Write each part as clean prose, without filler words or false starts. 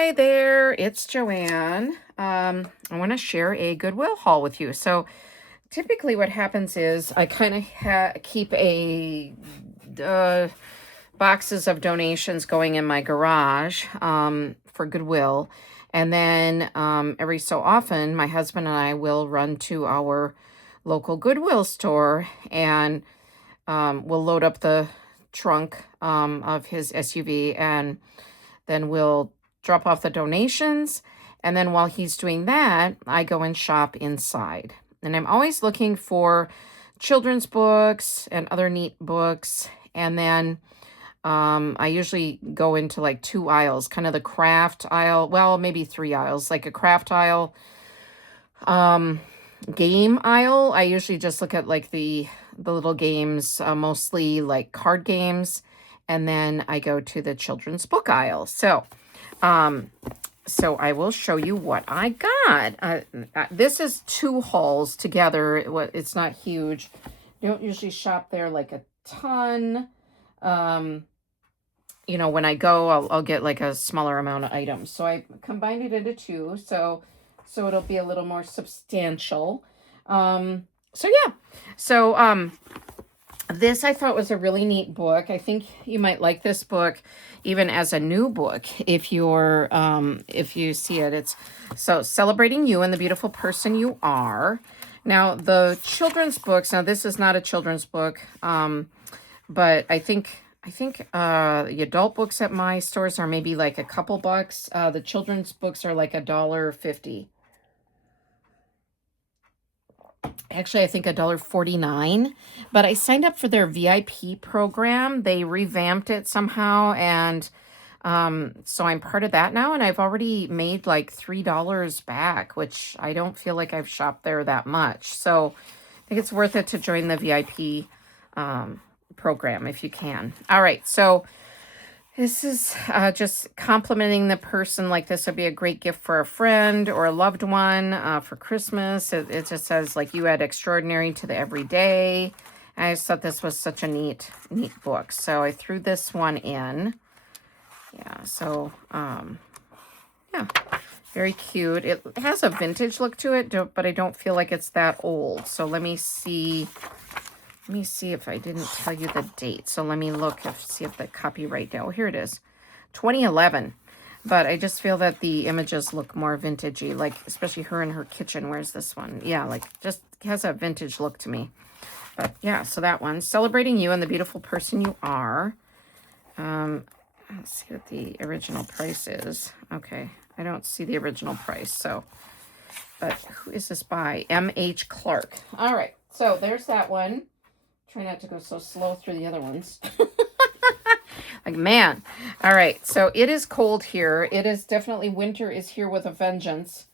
Hi there, it's Joanne. I want to share a Goodwill haul with you. So typically what happens is I kind of keep a boxes of donations going in my garage for Goodwill. And then every so often, my husband and I will run to our local Goodwill store and we'll load up the trunk of his SUV, and then we'll drop off the donations. And then while he's doing that, I go and shop inside. And I'm always looking for children's books and other neat books. And then I usually go into like 2 aisles, kind of the craft aisle. Well, maybe 3 aisles, like a craft aisle, game aisle. I usually just look at like the little games, mostly like card games. And then I go to the children's book aisle. So I will show you what I got. This is 2 hauls together. It's not huge. I don't usually shop there like a ton. When I go, I'll get like a smaller amount of items. So I combined it into 2. So it'll be a little more substantial. This I thought was a really neat book. I think you might like this book even as a new book if you see it. It's so Celebrating You and the Beautiful Person You Are. Now the children's books, now this is not a children's book, but I think the adult books at my stores are maybe like a couple bucks. The children's books are like $1.50. Actually, I think $1.49, but I signed up for their VIP program. They revamped it somehow, and so I'm part of that now, and I've already made like $3 back, which I don't feel like I've shopped there that much. So I think it's worth it to join the VIP program if you can. All right, so this is just complimenting the person. Like, this would be a great gift for a friend or a loved one for Christmas. It just says, like, you add extraordinary to the everyday. I just thought this was such a neat book. So I threw this one in. Yeah, so, yeah, very cute. It has a vintage look to it, but I don't feel like it's that old. So let me see if I didn't tell you the date. So let me look, see if the copyright date. Oh, here it is, 2011. But I just feel that the images look more vintagey, like especially her in her kitchen. Where's this one? Yeah, like just has a vintage look to me. But yeah, so that one, Celebrating You and the Beautiful Person You Are. Let's see what the original price is. Okay, I don't see the original price. So, but who is this by? M.H. Clark. All right, so there's that one. Try not to go so slow through the other ones. Like, man. All right, so it is cold here. It is definitely, winter is here with a vengeance.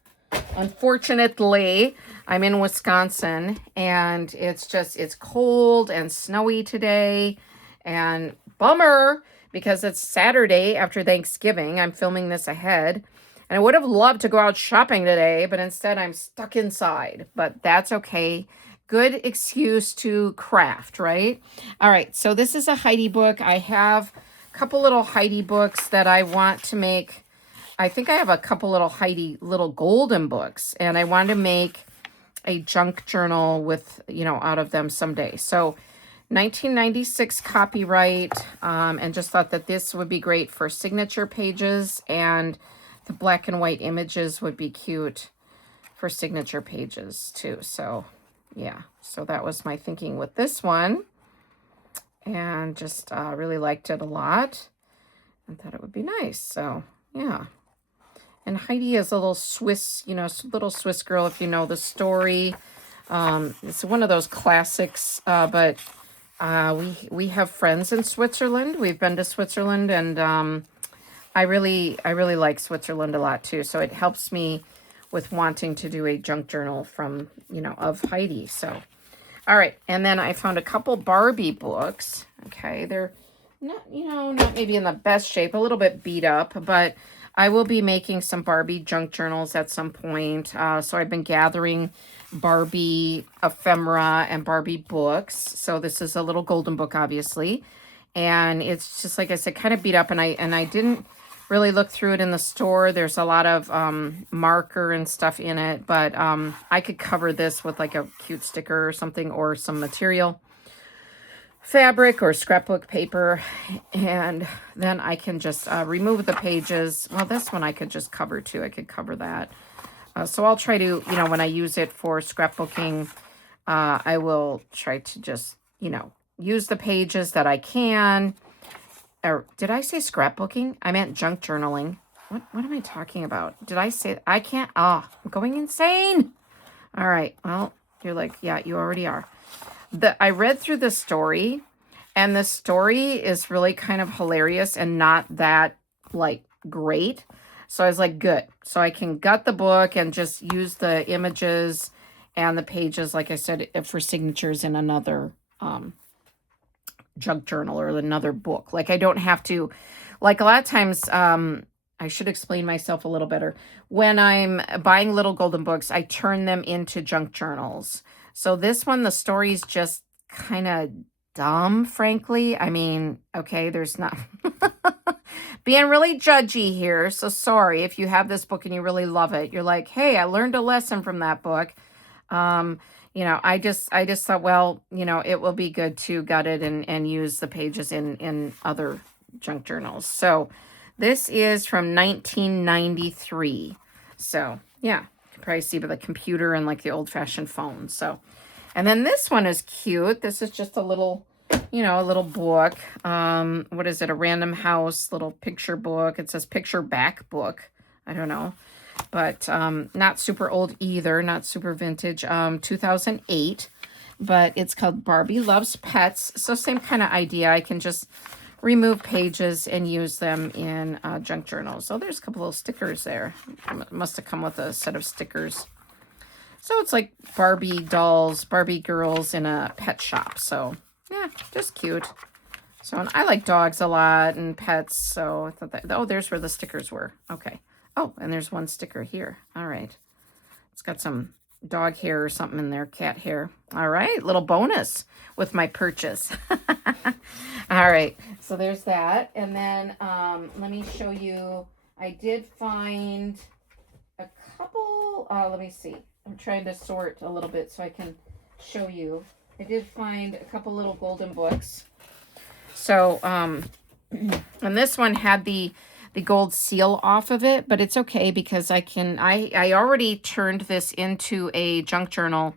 Unfortunately, I'm in Wisconsin, and it's cold and snowy today. And bummer, because it's Saturday after Thanksgiving. I'm filming this ahead. And I would have loved to go out shopping today, but instead I'm stuck inside. But that's okay. Good excuse to craft, right? All right, so this is a Heidi book. I have a couple little Heidi books that I want to make. I think I have a couple little Heidi little golden books, and I want to make a junk journal with, out of them someday. So 1996 copyright, and just thought that this would be great for signature pages, and the black and white images would be cute for signature pages too. So yeah, so that was my thinking with this one, and just really liked it a lot and thought it would be nice. So yeah, and Heidi is a little Swiss, little Swiss girl, if you know the story. It's one of those classics, but we have friends in Switzerland. We've been to Switzerland, and I really like Switzerland a lot too. So it helps me with wanting to do a junk journal from, of Heidi. So, all right. And then I found a couple Barbie books. Okay. They're not, not maybe in the best shape, a little bit beat up, but I will be making some Barbie junk journals at some point. So I've been gathering Barbie ephemera and Barbie books. So this is a little golden book, obviously. And it's just, like I said, kind of beat up, and I didn't really look through it in the store. There's a lot of marker and stuff in it, but I could cover this with like a cute sticker or something, or some material, fabric or scrapbook paper, and then I can just remove the pages. Well, this one I could just cover too. I could cover that. So I'll try to, when I use it for scrapbooking, I will try to just, use the pages that I can. Or did I say scrapbooking? I meant junk journaling. What am I talking about? Did I say, I can't, I'm going insane. All right, well, you're like, yeah, you already are. I read through the story, and the story is really kind of hilarious and not that, like, great. So I was like, good. So I can gut the book and just use the images and the pages, like I said, for signatures in another junk journal or another book. Like, I don't have to, like, a lot of times, I should explain myself a little better. When I'm buying little golden books, I turn them into junk journals. So this one, the story's just kind of dumb, frankly. I mean, okay, there's not being really judgy here. So sorry if you have this book and you really love it. You're like, hey, I learned a lesson from that book. I just thought, well, it will be good to gut it and use the pages in other junk journals. So this is from 1993. So yeah, you can probably see by the computer and like the old-fashioned phone. So, and then this one is cute. This is just a little, a little book. What is it? A Random House little picture book. It says picture back book. I don't know. But not super old either. Not super vintage. 2008. But it's called Barbie Loves Pets. So same kind of idea. I can just remove pages and use them in junk journals. So there's a couple of stickers there. It must have come with a set of stickers. So it's like Barbie dolls, Barbie girls in a pet shop. So yeah, just cute. So, and I like dogs a lot and pets. So I thought that, oh, there's where the stickers were. Okay. Oh, and there's one sticker here. All right. It's got some dog hair or something in there, cat hair. All right, little bonus with my purchase. All right, so there's that. And then let me show you, I did find a couple, let me see. I'm trying to sort a little bit so I can show you. I did find a couple little golden books. So, and this one had the gold seal off of it, but it's okay because I already turned this into a junk journal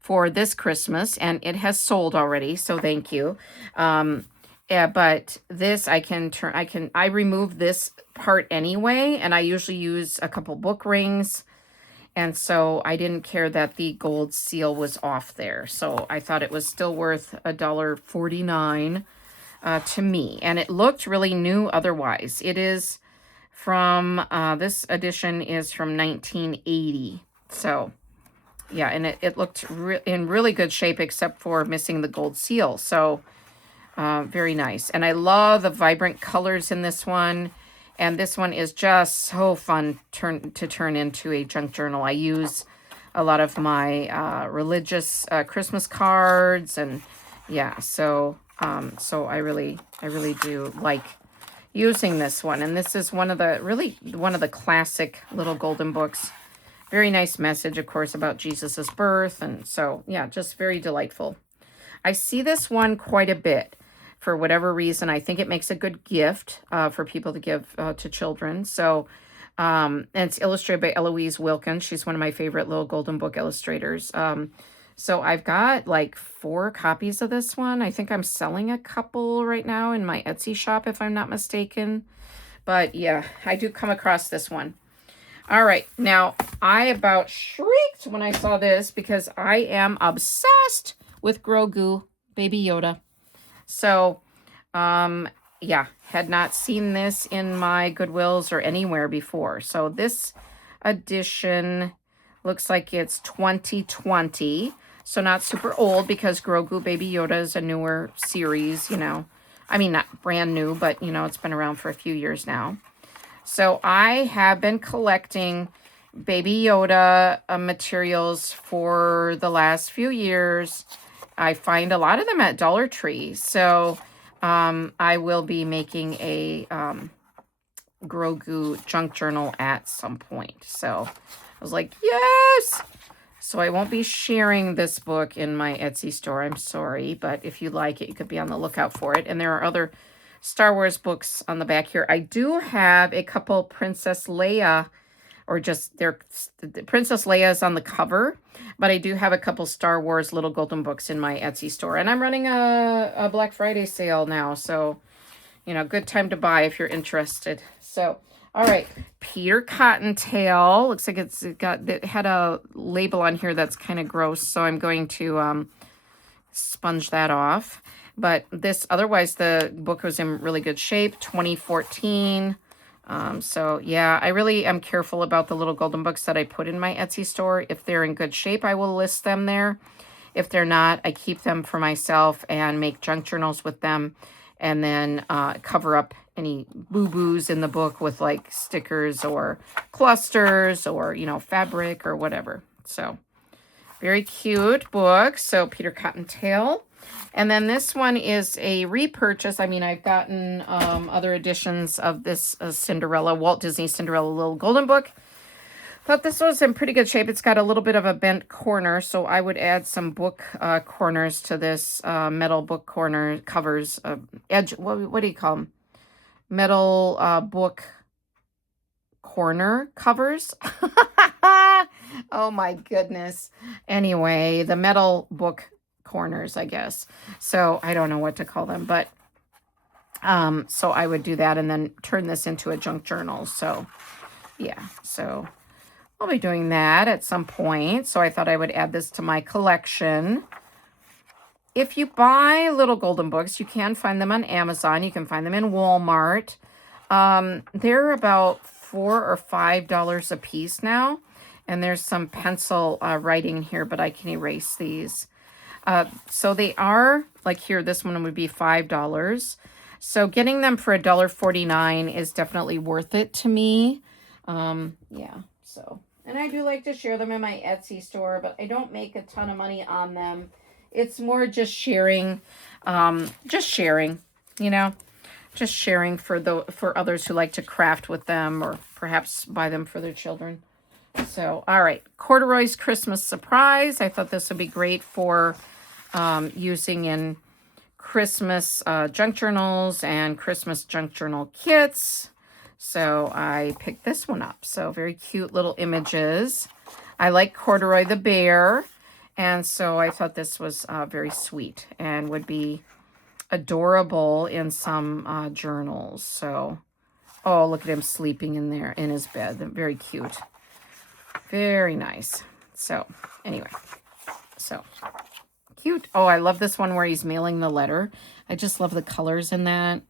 for this Christmas, and it has sold already, so thank you. Yeah, but this I remove this part anyway, and I usually use a couple book rings, and so I didn't care that the gold seal was off there. So I thought it was still worth $1.49 to me, and it looked really new otherwise. It is from, this edition is from 1980. So yeah, and it looked in really good shape except for missing the gold seal. So very nice. And I love the vibrant colors in this one. And this one is just so fun to turn into a junk journal. I use a lot of my religious Christmas cards, and yeah, so I really do like using this one. And this is one of the classic little golden books. Very nice message, of course, about Jesus's birth, and so yeah, just very delightful. I see this one quite a bit. For whatever reason, I think it makes a good gift for people to give to children. So, and it's illustrated by Eloise Wilkins. She's one of my favorite little golden book illustrators. So I've got like 4 copies of this one. I think I'm selling a couple right now in my Etsy shop, if I'm not mistaken. But yeah, I do come across this one. All right, now I about shrieked when I saw this because I am obsessed with Grogu, Baby Yoda. So, yeah, had not seen this in my Goodwills or anywhere before. So this edition looks like it's 2020. So not super old because Grogu Baby Yoda is a newer series, I mean, not brand new, but, it's been around for a few years now. So I have been collecting Baby Yoda materials for the last few years. I find a lot of them at Dollar Tree. So I will be making a Grogu junk journal at some point. So I was like, yes! So I won't be sharing this book in my Etsy store. I'm sorry, but if you like it, you could be on the lookout for it. And there are other Star Wars books on the back here. I do have a couple Princess Leia, or just Princess Leia is on the cover, but I do have a couple Star Wars little golden books in my Etsy store. And I'm running a Black Friday sale now, so, you know, good time to buy if you're interested. So, all right, Peter Cottontail. Looks like it had a label on here that's kind of gross, so I'm going to sponge that off. But otherwise, the book was in really good shape, 2014. So yeah, I really am careful about the little golden books that I put in my Etsy store. If they're in good shape, I will list them there. If they're not, I keep them for myself and make junk journals with them, and then cover up any boo-boos in the book with like stickers or clusters or, you know, fabric or whatever. So very cute book. So Peter Cottontail. And then this one is a repurchase. I mean, I've gotten other editions of this Cinderella, Walt Disney Cinderella Little Golden Book. Thought this was in pretty good shape. It's got a little bit of a bent corner, so I would add some book corners to this metal book corner covers. Edge, what do you call them? Metal book corner covers. Oh my goodness. Anyway, the metal book corners, I guess. So I don't know what to call them, but so I would do that and then turn this into a junk journal. So yeah, so I'll be doing that at some point. So I thought I would add this to my collection. If you buy little golden books, you can find them on Amazon. You can find them in Walmart. They're about $4 or $5 a piece now. And there's some pencil writing here, but I can erase these. So they are, like here, this one would be $5. So getting them for $1.49 is definitely worth it to me. Yeah, so. And I do like to share them in my Etsy store, but I don't make a ton of money on them. It's more just sharing, you know, just sharing for others who like to craft with them or perhaps buy them for their children. So, all right, Corduroy's Christmas Surprise. I thought this would be great for using in Christmas junk journals and Christmas junk journal kits. So I picked this one up. So very cute little images. I like Corduroy the bear. And so I thought this was very sweet and would be adorable in some journals. So, oh, look at him sleeping in there in his bed. Very cute. Very nice. So anyway, so cute. Oh, I love this one where he's mailing the letter. I just love the colors in that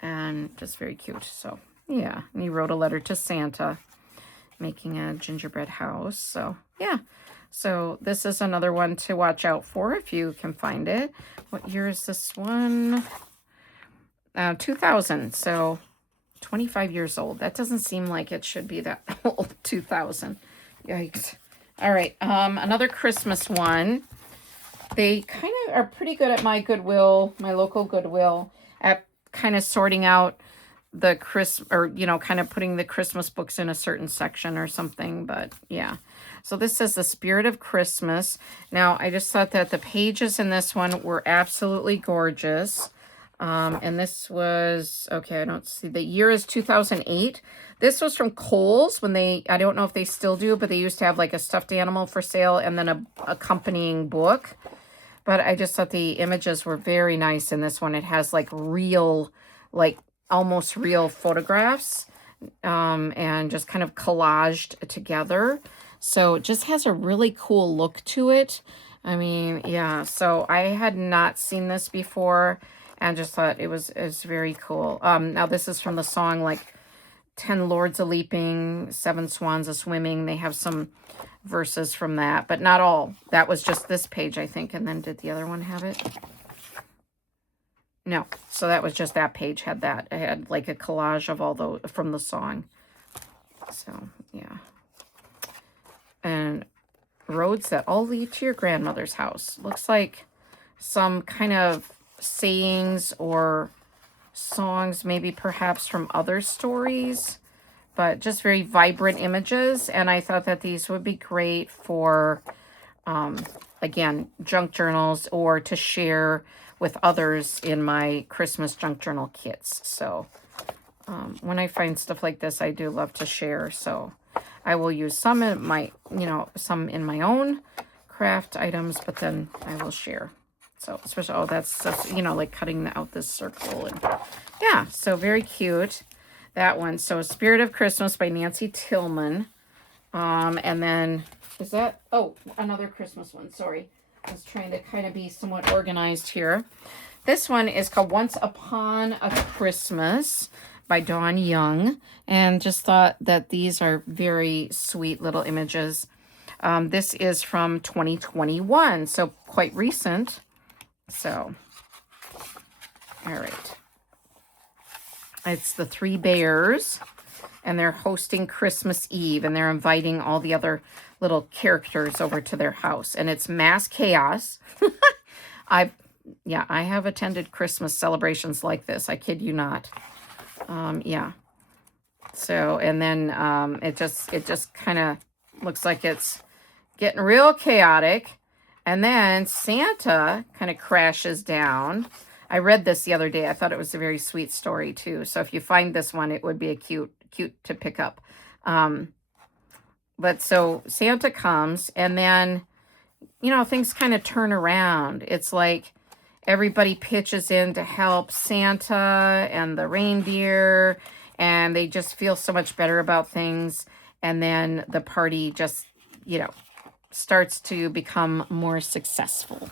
and just very cute. So yeah, and he wrote a letter to Santa making a gingerbread house. So yeah, so this is another one to watch out for if you can find it. What year is this one? 2000. So 25 years old. That doesn't seem like it should be that old. 2000. Yikes. All right. Another Christmas one. They kind of are pretty good at my Goodwill, my local Goodwill, at kind of sorting out the kind of putting the Christmas books in a certain section or something. But yeah. So this says The Spirit of Christmas. Now, I just thought that the pages in this one were absolutely gorgeous. And this was, okay, I don't see, the year is 2008. This was from Kohl's when I don't know if they still do, but they used to have like a stuffed animal for sale and then a accompanying book. But I just thought the images were very nice in this one. It has like real, like almost real photographs, and just kind of collaged together. So it just has a really cool look to it. I mean, yeah, so I had not seen this before and just thought it was very cool. Now this is from the song like 10 Lords a-Leaping, 7 Swans a-Swimming. They have some verses from that, but not all. That was just this page, I think. And then did the other one have it? No. So that was just that page had that. It had like a collage of all those from the song. So, yeah. And roads that all lead to your grandmother's house. Looks like some kind of sayings or songs, maybe perhaps from other stories, but just very vibrant images. And I thought that these would be great for, again, junk journals or to share with others in my Christmas junk journal kits. So when I find stuff like this, I do love to share. So I will use some in my, some in my own craft items, but then I will share. So especially, oh, that's like cutting out this circle. And yeah, so very cute. That one. So Spirit of Christmas by Nancy Tillman. And then, is that, oh, another Christmas one. Sorry. I was trying to kind of be somewhat organized here. This one is called Once Upon a Christmas by Dawn Young. And just thought that these are very sweet little images. This is from 2021, so quite recent. So, all right. It's the three bears, and they're hosting Christmas Eve, and they're inviting all the other little characters over to their house, and it's mass chaos. I have attended Christmas celebrations like this. I kid you not. Yeah. So, and then it just kind of looks like it's getting real chaotic. And then Santa kind of crashes down. I read this the other day. I thought it was a very sweet story too. So if you find this one, it would be a cute to pick up. But so Santa comes, and then, things kind of turn around. It's like everybody pitches in to help Santa and the reindeer, and they just feel so much better about things. And then the party just, starts to become more successful.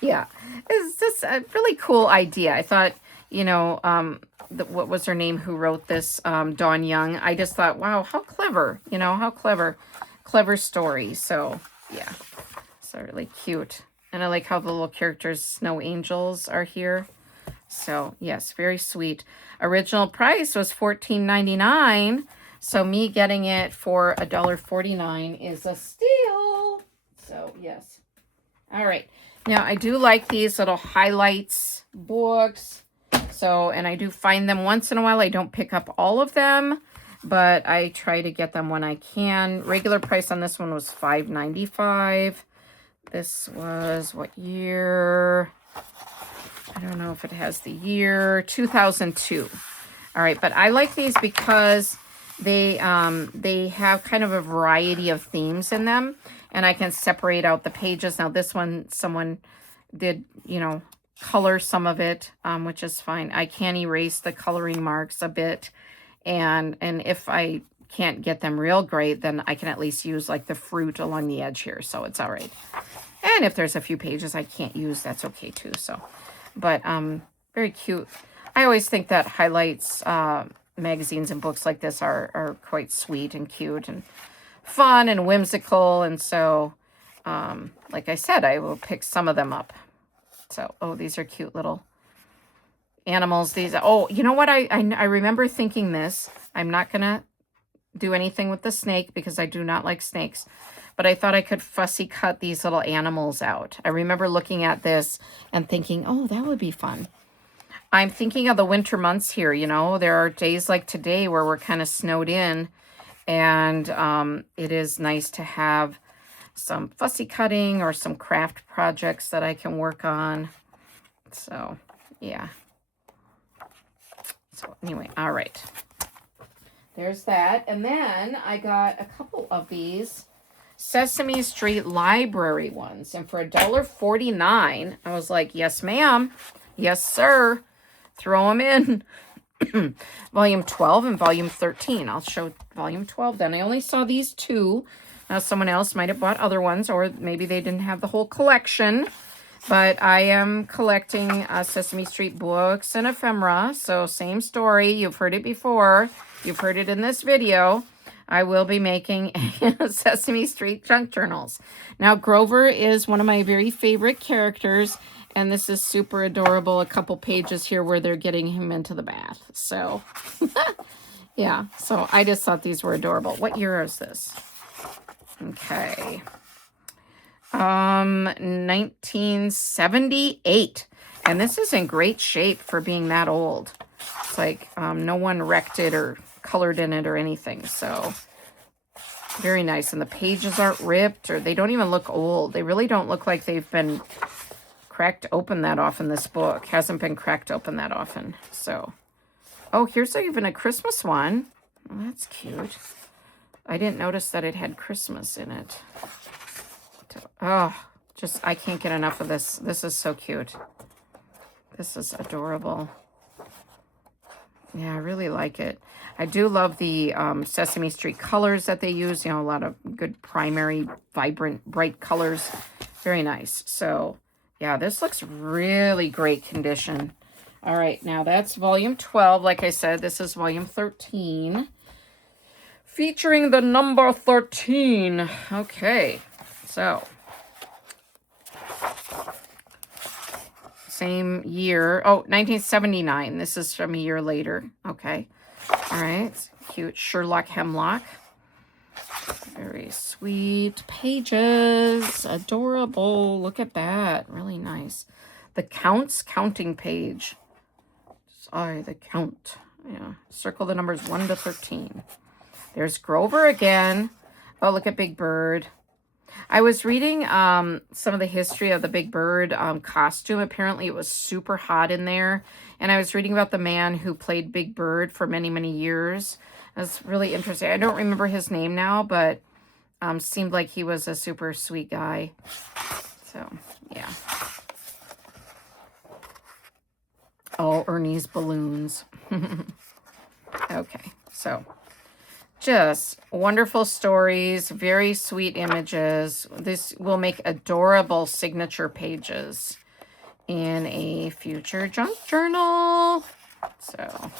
Yeah, it's just a really cool idea. I thought, what was her name who wrote this, Dawn Young. I just thought, wow, how clever, how clever story. So yeah, so really cute. And I like how the little characters, snow angels, are here. So yes, very sweet. Original price was $14.99. So me getting it for $1.49 is a steal. So yes. All right. Now I do like these little highlights books. So, and I do find them once in a while. I don't pick up all of them, but I try to get them when I can. Regular price on this one was $5.95. This was what year? I don't know if it has the year. 2002. All right, but I like these because they have kind of a variety of themes in them, and I can separate out the pages. Now this one, someone did, color some of it, which is fine. I can erase the coloring marks a bit, and if I can't get them real great, then I can at least use like the fruit along the edge here, so it's all right. And if there's a few pages I can't use, that's okay too. So, but very cute. I always think that highlights magazines and books like this are quite sweet and cute and fun and whimsical, and so like I said, I will pick some of them up. So, oh, these are cute little animals. These, oh, you know what? I remember thinking this. I'm not going to do anything with the snake because I do not like snakes. But I thought I could fussy cut these little animals out. I remember looking at this and thinking, oh, that would be fun. I'm thinking of the winter months here, There are days like today where we're kind of snowed in. And it is nice to have some fussy cutting or some craft projects that I can work on. So, yeah. So, anyway, all right. There's that. And then I got a couple of these Sesame Street Library ones. And for $1.49, I was like, yes, ma'am. Yes, sir. Throw them in. Volume 12 and Volume 13. I'll show Volume 12 then. I only saw these two. Now, someone else might have bought other ones, or maybe they didn't have the whole collection. But I am collecting Sesame Street books and ephemera. So same story. You've heard it before. You've heard it in this video. I will be making Sesame Street junk journals. Now, Grover is one of my very favorite characters. And this is super adorable. A couple pages here where they're getting him into the bath. So, yeah. So I just thought these were adorable. What year is this? Okay. 1978. And this is in great shape for being that old. It's like no one wrecked it or colored in it or anything. So very nice. And the pages aren't ripped, or they don't even look old. They really don't look like they've been cracked open that often. This book hasn't been cracked open that often. So, oh, here's even a Christmas one. Oh, that's cute. I didn't notice that it had Christmas in it. Oh, just, I can't get enough of this. This is so cute. This is adorable. Yeah, I really like it. I do love the Sesame Street colors that they use. You know, a lot of good primary, vibrant, bright colors. Very nice. So, yeah, this looks really great condition. All right, now that's volume 12. Like I said, this is volume 13. Featuring the number 13. Okay, so. Same year. Oh, 1979. This is from a year later. Okay. All right. Cute Sherlock Hemlock. Very sweet pages. Adorable. Look at that. Really nice. The Count's counting page. Sorry, the Count. Yeah. Circle the numbers 1 to 13. There's Grover again. Oh, look at Big Bird. I was reading some of the history of the Big Bird costume. Apparently it was super hot in there. And I was reading about the man who played Big Bird for many, many years. That's really interesting. I don't remember his name now, but seemed like he was a super sweet guy. So, yeah. Oh, Ernie's balloons. Okay, so just wonderful stories, very sweet images. This will make adorable signature pages in a future junk journal. So,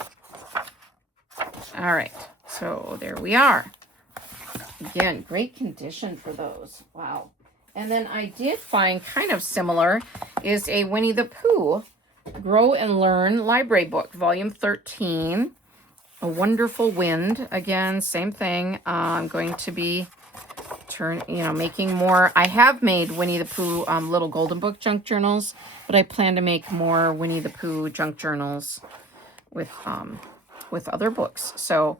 all right. So there we are. Again, great condition for those. Wow. And then I did find kind of similar is a Winnie the Pooh Grow and Learn library book, volume 13. A Wonderful Wind. Again, same thing. I'm going to be making more. I have made Winnie the Pooh little golden book junk journals, but I plan to make more Winnie the Pooh junk journals with other books. So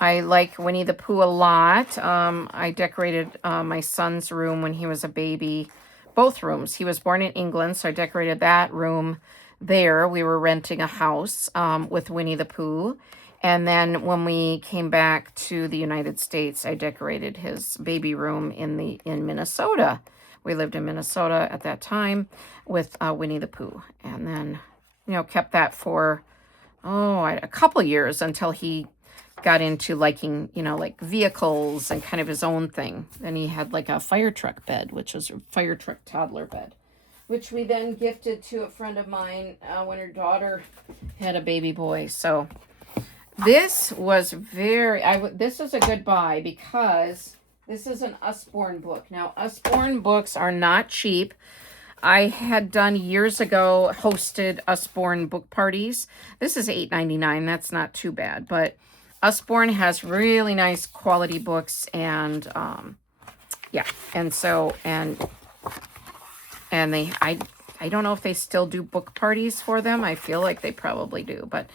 I like Winnie the Pooh a lot. I decorated my son's room when he was a baby. Both rooms. He was born in England, so I decorated that room there. We were renting a house with Winnie the Pooh. And then when we came back to the United States, I decorated his baby room in Minnesota. We lived in Minnesota at that time with Winnie the Pooh. And then, kept that for, a couple years until he got into liking, like vehicles and kind of his own thing. Then he had like a fire truck bed, which was a fire truck toddler bed, which we then gifted to a friend of mine when her daughter had a baby boy. So this was this is a good buy because this is an Usborne book. Now, Usborne books are not cheap. I had done years ago, hosted Usborne book parties. This is $8.99. That's not too bad. But Usborne has really nice quality books. And, yeah. And so, and I don't know if they still do book parties for them. I feel like they probably do. But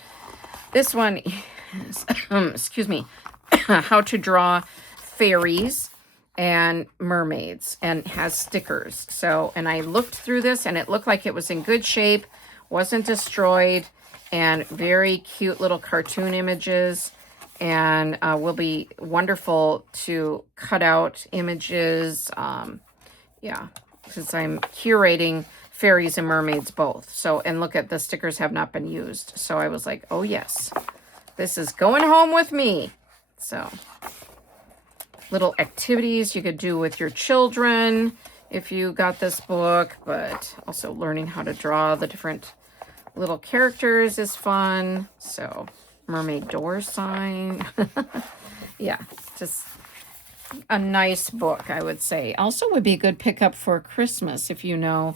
this one is, excuse me, how to draw fairies and mermaids, and has stickers. So, and I looked through this and it looked like it was in good shape, wasn't destroyed, and very cute little cartoon images, and will be wonderful to cut out images. Yeah, because I'm curating fairies and mermaids both. So, and look at the stickers have not been used. So I was like, oh yes, this is going home with me. So little activities you could do with your children if you got this book, but also learning how to draw the different little characters is fun. So mermaid door sign. Yeah, just a nice book, I would say. Also would be a good pickup for Christmas if you know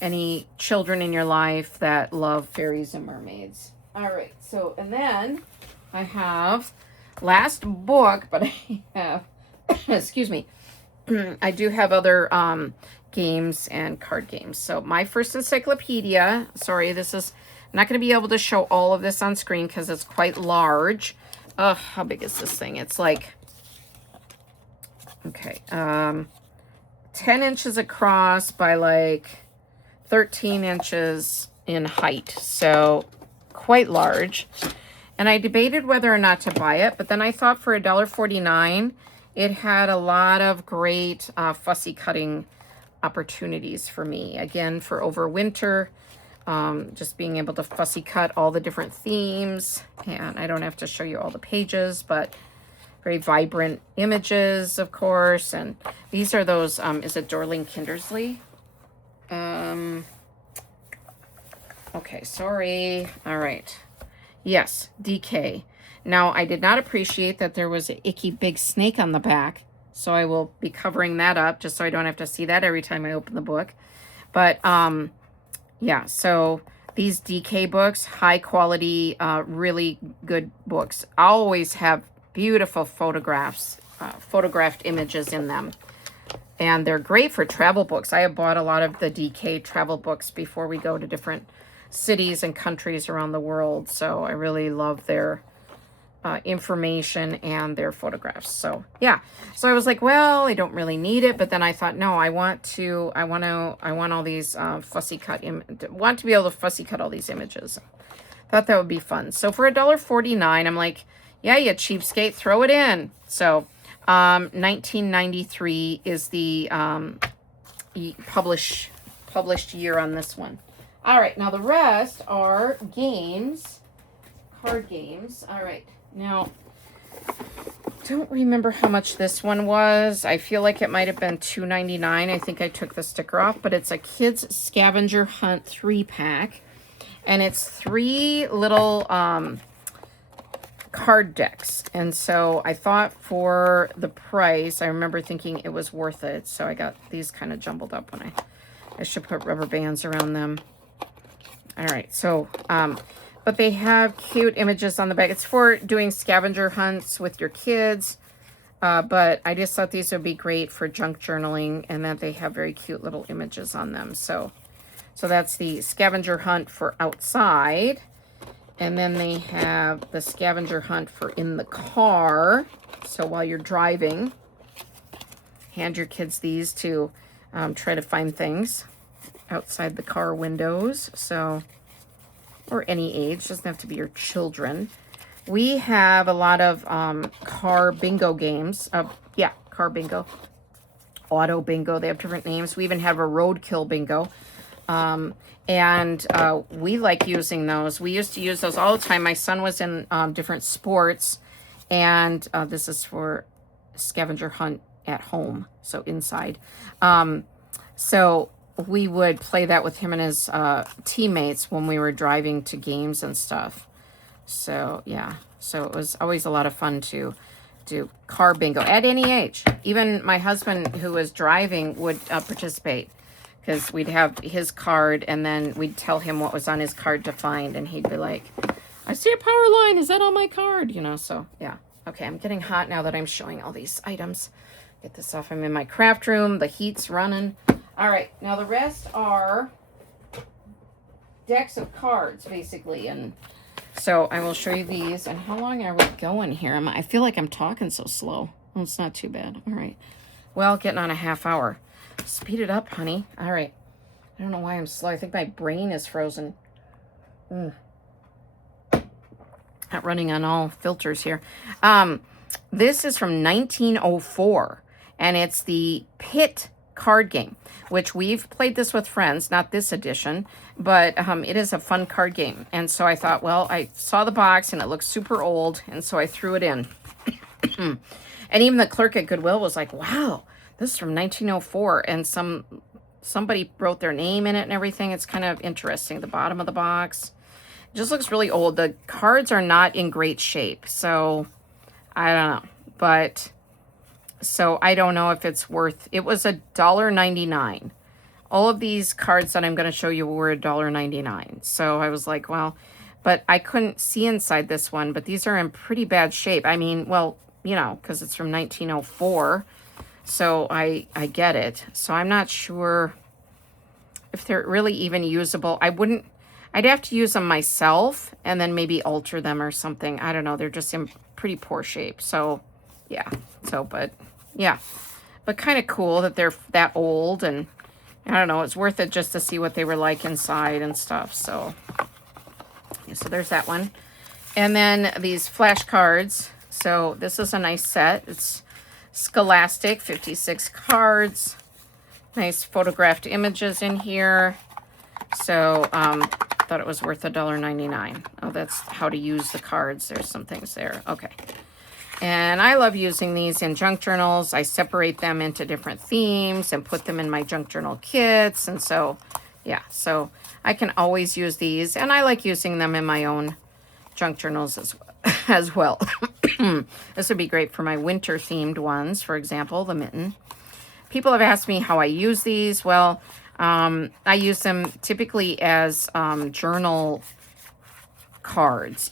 any children in your life that love fairies and mermaids. All right, so, and then I have last book, but I have excuse me, I do have other games and card games. So my first encyclopedia, sorry, this is, I'm not going to be able to show all of this on screen because it's quite large. How big is this thing? It's like, okay, 10 inches across by like 13 inches in height. So quite large. And I debated whether or not to buy it, but then I thought for $1.49, it had a lot of great fussy cutting opportunities for me. Again, for over winter, just being able to fussy cut all the different themes. And I don't have to show you all the pages, but very vibrant images, of course. And these are those, is it Dorling Kindersley? Okay, sorry. All right. Yes, DK. Now, I did not appreciate that there was an icky big snake on the back, so I will be covering that up just so I don't have to see that every time I open the book. But, yeah, so these DK books, high quality, really good books. I always have beautiful photographs, photographed images in them. And they're great for travel books. I have bought a lot of the DK travel books before we go to different cities and countries around the world. So I really love their information and their photographs. So yeah, so I was like, well, I don't really need it, but then I thought, no, I want all these fussy cut, want to be able to fussy cut all these images. Thought that would be fun. So for $1.49, I'm like, yeah, you cheapskate, throw it in. So 1993 is the published year on this one. All right, now the rest are games, card games. All right, now, don't remember how much this one was. I feel like it might have been $2.99. I think I took the sticker off, but it's a Kids Scavenger Hunt 3-pack. And it's 3 little card decks. And so I thought for the price, I remember thinking it was worth it. So I got these kind of jumbled up when I should put rubber bands around them. All right, so, but they have cute images on the back. It's for doing scavenger hunts with your kids, but I just thought these would be great for junk journaling and that they have very cute little images on them. So that's the scavenger hunt for outside. And then they have the scavenger hunt for in the car. So while you're driving, hand your kids these to try to find things outside the car windows. So, or any age, doesn't have to be your children. We have a lot of car bingo games. Yeah, car bingo, auto bingo. They have different names. We even have a roadkill bingo. And we like using those. We used to use those all the time. My son was in different sports, and this is for scavenger hunt at home, so inside. So we would play that with him and his teammates when we were driving to games and stuff. So yeah, so it was always a lot of fun to do car bingo at any age. Even my husband, who was driving, would participate, because we'd have his card and then we'd tell him what was on his card to find, and he'd be like, I see a power line, is that on my card? You know, so yeah. Okay, I'm getting hot now that I'm showing all these items. Get this off. I'm in my craft room. The heat's running. All right, now the rest are decks of cards, basically. And so I will show you these. And how long are we going here? I feel like I'm talking so slow. Well, it's not too bad. All right. Well, getting on a half hour. Speed it up, honey. All right. I don't know why I'm slow. I think my brain is frozen. Not running on all filters here. This is from 1904, and it's the Pit card game, which we've played this with friends, not this edition, but it is a fun card game. And so I thought, well, I saw the box and it looked super old, and so I threw it in. And even the clerk at Goodwill was like, wow, this is from 1904, and somebody wrote their name in it and everything. It's kind of interesting. The bottom of the box just looks really old. The cards are not in great shape, so I don't know. But so I don't know if it's worth, it was $1.99. All of these cards that I'm going to show you were $1.99. So I was like, well, but I couldn't see inside this one, but these are in pretty bad shape. I mean, well, you know, because it's from 1904. So I get it. So I'm not sure if they're really even usable. I'd have to use them myself and then maybe alter them or something. I don't know. They're just in pretty poor shape. So yeah. But yeah. But kind of cool that they're that old, and I don't know, it's worth it just to see what they were like inside and stuff. So yeah, so there's that one. And then these flashcards. So this is a nice set. It's Scholastic, 56 cards. Nice photographed images in here. So thought it was worth $1.99. Oh, that's how to use the cards. There's some things there. Okay. And I love using these in junk journals. I separate them into different themes and put them in my junk journal kits. And so, yeah, so I can always use these. And I like using them in my own junk journals as well. This would be great for my winter themed ones, for example, the mitten. People have asked me how I use these. Well, I use them typically as journal cards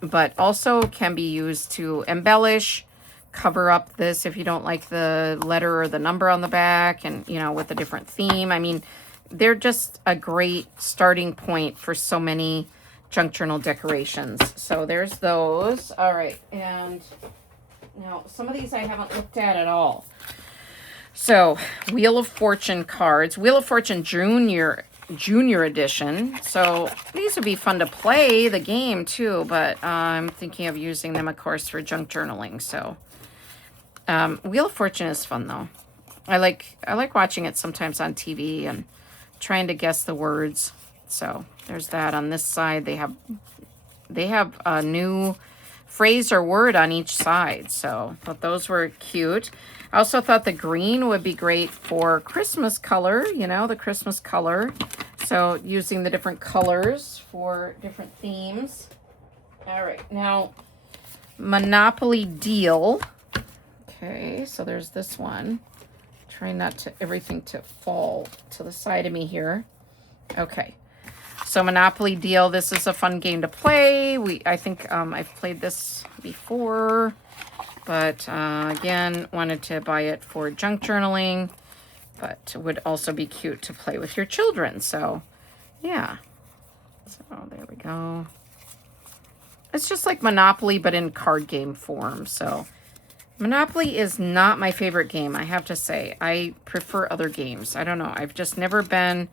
but also can be used to embellish, cover up this if you don't like the letter or the number on the back, and with a different theme. I mean, they're just a great starting point for so many junk journal decorations. So there's those. All right, and now some of these I haven't looked at all. So Wheel of Fortune cards, Wheel of Fortune Junior edition. So these would be fun to play the game too, but I'm thinking of using them, of course, for junk journaling. So Wheel of Fortune is fun though. I like watching it sometimes on TV and trying to guess the words. So there's that. On this side they have a new phrase or word on each side. So but those were cute. I also thought the green would be great for Christmas color, the Christmas color. So using the different colors for different themes. All right, now Monopoly Deal. Okay, so there's this one. Try not to everything to fall to the side of me here. Okay, so Monopoly Deal. This is a fun game to play. I think I've played this before. But again, wanted to buy it for junk journaling, but would also be cute to play with your children. So, yeah. So there we go. It's just like Monopoly, but in card game form. So Monopoly is not my favorite game, I have to say. I prefer other games. I don't know. I've just never been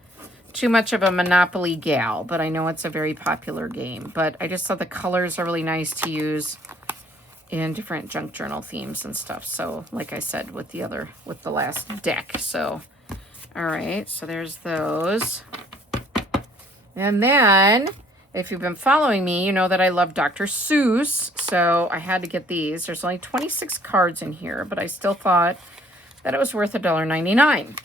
too much of a Monopoly gal, but I know it's a very popular game. But I just thought the colors are really nice to use in different junk journal themes and stuff. So like I said with the last deck. So all right, so there's those. And then if you've been following me, you know that I love Dr. Seuss, so I had to get these. There's only 26 cards in here, but I still thought that it was worth $1.99.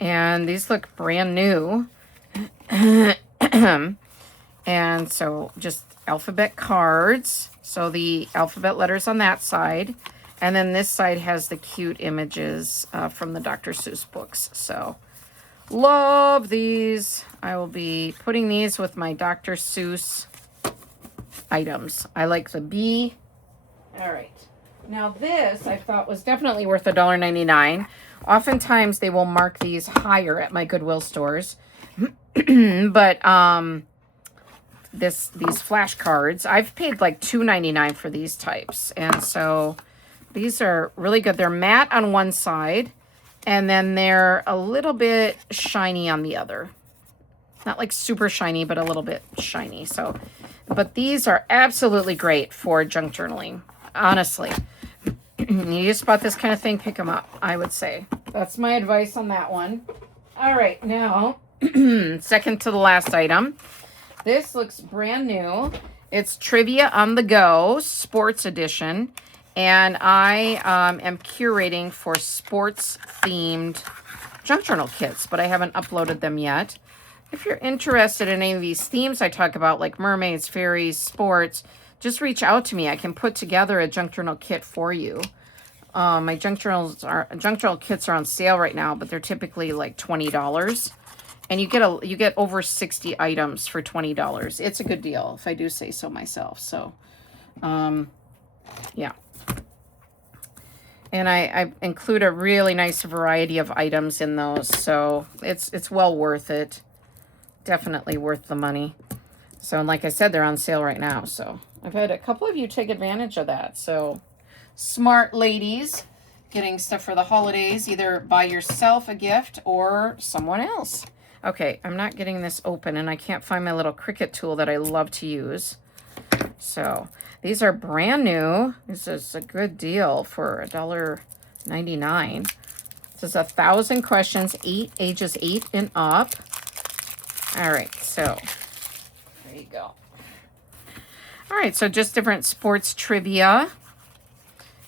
And these look brand new. And so just alphabet cards. So the alphabet letters on that side. And then this side has the cute images from the Dr. Seuss books. So love these. I will be putting these with my Dr. Seuss items. I like the bee. All right. Now this I thought was definitely worth $1.99. Oftentimes they will mark these higher at my Goodwill stores. But these flashcards, I've paid like $2.99 for these types. And so these are really good. They're matte on one side, and then they're a little bit shiny on the other. Not like super shiny, but a little bit shiny. So, but these are absolutely great for junk journaling, honestly. You just bought this kind of thing, pick them up, I would say. That's my advice on that one. All right, now, second to the last item. This looks brand new. It's Trivia on the Go, Sports Edition. And I am curating for sports-themed junk journal kits, but I haven't uploaded them yet. If you're interested in any of these themes I talk about, like mermaids, fairies, sports, just reach out to me. I can put together a junk journal kit for you. My junk journal kits are on sale right now, but they're typically like $20. And you get over 60 items for $20. It's a good deal, if I do say so myself. So, yeah. And I include a really nice variety of items in those, so it's well worth it. Definitely worth the money. So, and like I said, they're on sale right now. So I've had a couple of you take advantage of that. So smart ladies getting stuff for the holidays, either buy yourself a gift or someone else. Okay, I'm not getting this open, and I can't find my little Cricut tool that I love to use. So these are brand new. This is a good deal for $1.99. This is 1,000 questions, ages 8 and up. All right, so there you go. All right, so just different sports trivia.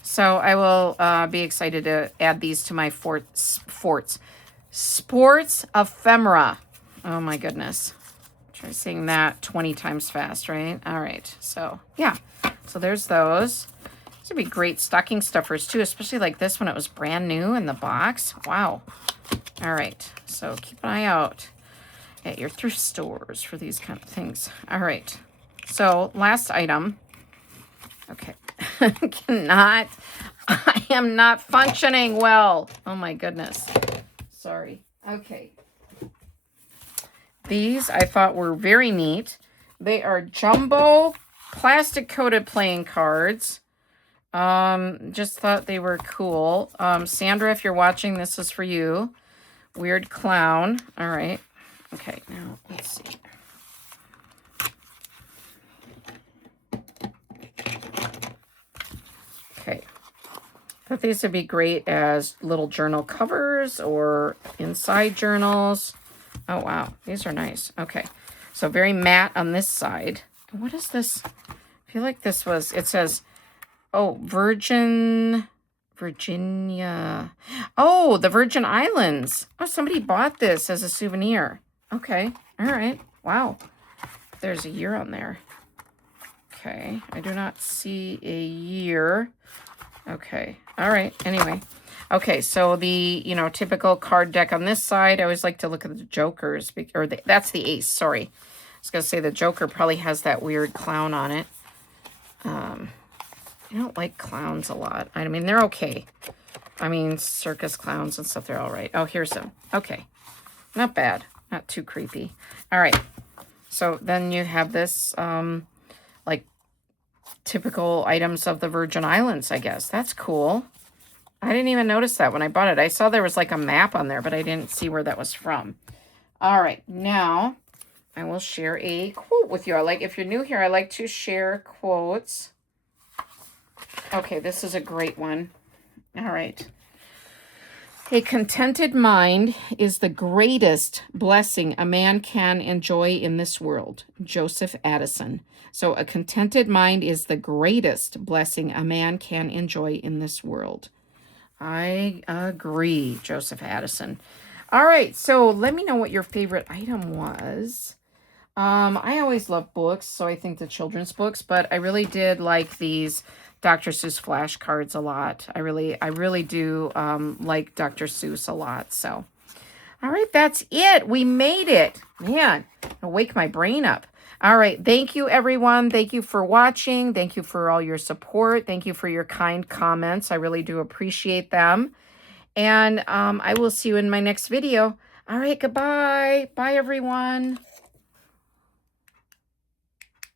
So I will be excited to add these to my sports ephemera. Oh my goodness. Try saying that 20 times fast, right? All right, so yeah. So there's those. These would be great stocking stuffers too, especially like this one. It was brand new in the box. Wow. All right, so keep an eye out at your thrift stores for these kind of things. All right, so last item. Okay, I am not functioning well. Oh my goodness. Sorry. Okay. These I thought were very neat. They are jumbo plastic coated playing cards. Just thought they were cool. Sandra, if you're watching, this is for you. Weird clown. All right. Okay, now let's see. Okay. I thought these would be great as little journal covers or inside journals. Oh, wow. These are nice. Okay. So very matte on this side. What is this? I feel like this was, it says, oh, Virginia. Oh, the Virgin Islands. Oh, somebody bought this as a souvenir. Okay. All right. Wow. There's a year on there. Okay. I do not see a year. Okay. All right. Anyway. Okay. So the, typical card deck on this side, I always like to look at the jokers. That's the ace. Sorry. I was going to say the joker probably has that weird clown on it. I don't like clowns a lot. I mean, they're okay. I mean, circus clowns and stuff, they're all right. Oh, here's some. Okay. Not bad. Not too creepy. All right. So then you have this, like, typical items of the Virgin Islands, I guess. That's cool. I didn't even notice that when I bought it. I saw there was, like, a map on there, but I didn't see where that was from. All right. Now, I will share a quote with you. If you're new here, I like to share quotes. Okay, this is a great one. All right. A contented mind is the greatest blessing a man can enjoy in this world. Joseph Addison. So a contented mind is the greatest blessing a man can enjoy in this world. I agree, Joseph Addison. All right, so let me know what your favorite item was. I always love books, so I think the children's books, but I really did like these Dr. Seuss flashcards a lot. I really do like Dr. Seuss a lot. So, all right, that's it. We made it. Man, I'll wake my brain up. All right, thank you, everyone. Thank you for watching. Thank you for all your support. Thank you for your kind comments. I really do appreciate them. And I will see you in my next video. All right, goodbye. Bye, everyone.